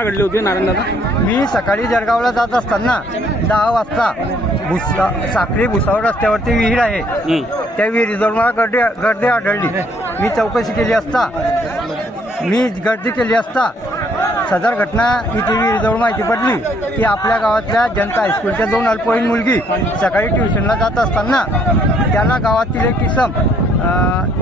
घटना घडली होती नारायण दादा? मी सकाळी जळगावला जात असताना दहा वाजता भुसा साखरी भुसावळ रस्त्यावरती विहीर आहे. त्या विहिरीजवळ मला गर्दी गर्दी आढळली. मी चौकशी केली असता मी गर्दी केली असता सदर घटना इथे विहिरीजवळ माहिती पडली की आपल्या गावातल्या जनता हायस्कूलच्या दोन अल्पवयीन मुलगी सकाळी ट्युशनला जात असताना त्याला गावातील एक किसम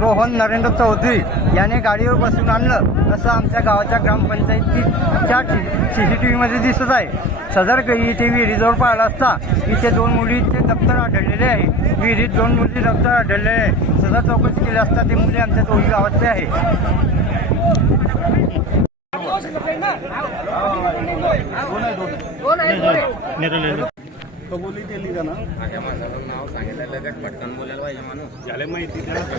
रोहन नरेंद्र चौधरी याने गाडीवर बसून आणलं. असं आमच्या गावाच्या ग्रामपंचायतीच्या सी सी टी व्हीमध्ये दिसत आहे. सदर इथे विहिरीजवळ पाहिला असता इथे दोन मुलीचे दप्तर आढळलेले आहे. विहिरीत दोन मुली दप्तर आढळलेले आहे. सदर चौकशी केली असता ते मुली आमच्या दोन्ही गावातले आहे. कबुली केली का ना? माझ्या माणसाला नाव सांगितलं लगेच पटकन बोलायला पाहिजे माणूस. झाले माहिती पाहिजे.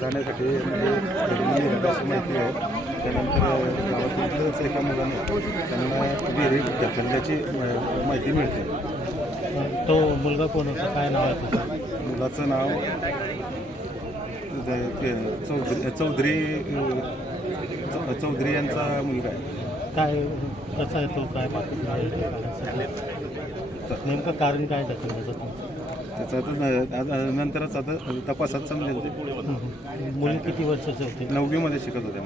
जाण्यासाठी म्हणजे माहिती आहे. त्यानंतर गावातूनच एका मुलाने त्यांना विहिरीत ढकलल्याची माहिती मिळते. तो मुलगा कोण होता? काय नाव आहे त्याचं? मुलाचं नाव चौधरी चौधरी चौधरी यांचा मुलगा आहे. काय कसा आहे तो? काय. नेमकं कारण काय ढकलण्याचं त्याचं आता नंतरच आता तपासात समजेल मुली किती वर्षाचे होते? नववीमध्ये शिकत होत्या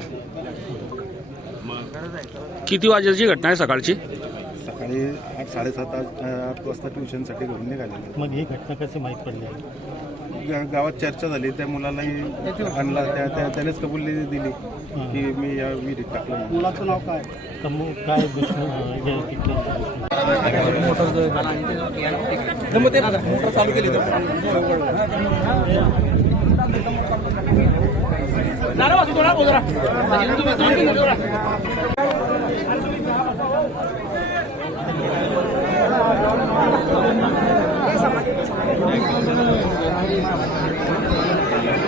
किती वाजेची घटना आहे सकाळची? सकाळी आठ साडेसात आठ आठ वाजता ट्युशनसाठी घरून निघालेले. मग ही घटना कशी माहीत पडली? गावात चर्चा झाली त्या मुलालाही आणला त्या त्या- त्यानेच कबुली दिली की मी या विहिरीत टाकलं. मुलाचं नाव काय? दुश्मन हे